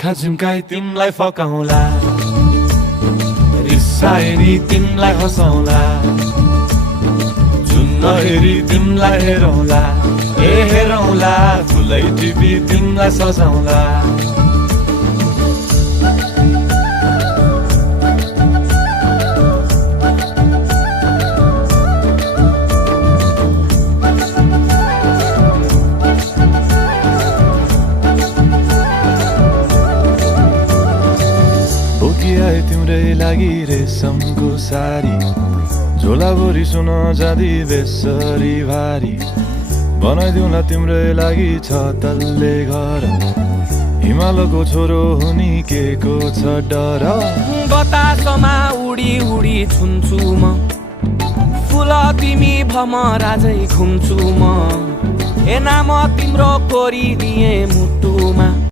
आँखा झुम्काई तिमलाई फकाउला, रिसाए नि तिमलाई हँसाउला, जुन हेरी तिमलाई हेरौला, ए हेरौला, ठुलै टिभी तिमलाई सजाउला। बोकिआए तिम्रै लागि रेशमको सारी, झोलाभरि सुन जाँदी बेसरी भारी, बनाइदिउँला तिम्रै लागि छ तल्ले घर, हिमालको छोरो हुनी के को छ डर। बतासमा उडी उडी छुन्छु म, फुल तिमी भमरा झै घुम्छु म, ए नाम तिम्रो कोरिदिए मुटुमा।